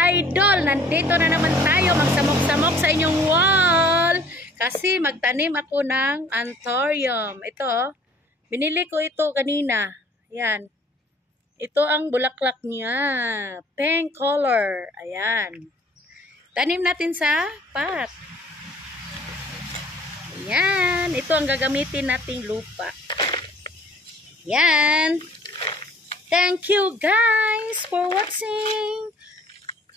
ka-idol, nandito na naman tayo magsamok-samok sa inyong wall. Kasi magtanim ako ng anthurium. Ito, binili ko ito kanina. Yan. Ito ang bulaklak niya. Pink color. Ayan. Tanim natin sa pot. Ayan. Ito ang gagamitin nating lupa. Ayan. Thank you guys for watching.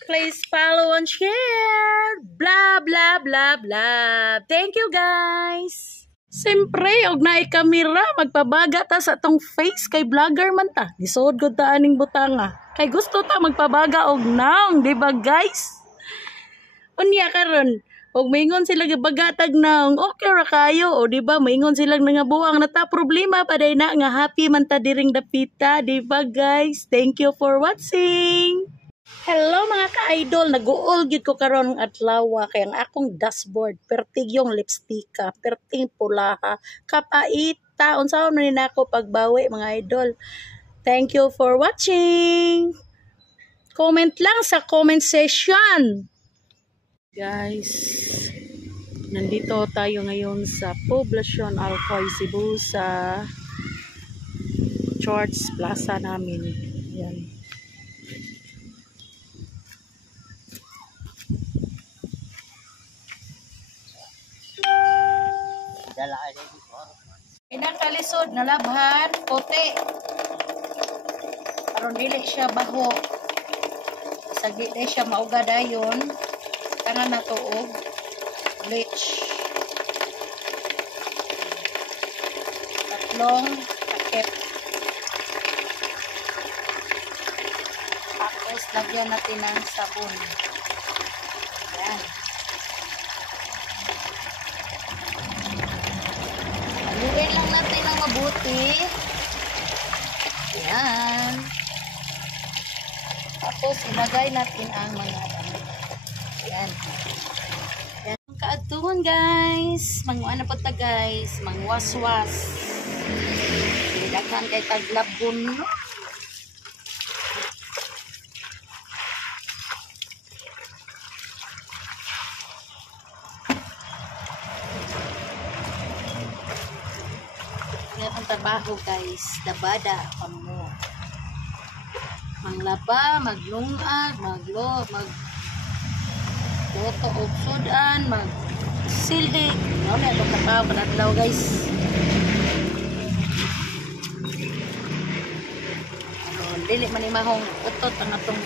Please follow and share. Blah, blah, blah, blah. Thank you guys. Siyempre, og naay kamera, magpabaga ta sa tong face kay vlogger man ta. Isuod ko ta aning butanga. Kay gusto ta magpabaga og naong, di ba guys? Unya karon, og maingon sila gabagatag naong, okay ra kayo, o di ba? Maingon sila nangabuang na ta problema pa day na nga happy man ta diring dapita, di ba guys? Thank you for watching. Hello mga ka-idol, nag-uol gid ko karon ng adlaw kay ang akong dashboard pertig yung lipstika, perting pulaha, kapaita, unsaon man ni nako pagbawi mga idol. Thank you for watching. Comment lang sa comment section. Guys, nandito tayo ngayon sa Poblacion Alcoy, Cebu sa Church Plaza namin. Yan. Pinakalisod na labhan, puti. Aron dili siya baho. Saglit na siya mauga dayon. Tanan na to og bleach. Tatlong paket. Tapos lagyan natin ng sabon. Ayan. Haluin lang natin ng mabuti. Ayan. Tapos ilagay natin ang mga damit. Ayan. Ayan. Kaatuhan guys. Manguan na po ta guys. Mangwas-was. Ilaghan kay taglabon. No? Yan ang trabaho guys. Dabada kamo. Manglaba, maglungag, Toto og sudan, silhig. Ano na itong trabaho panadlaw guys. Dili man imahong utot ang atong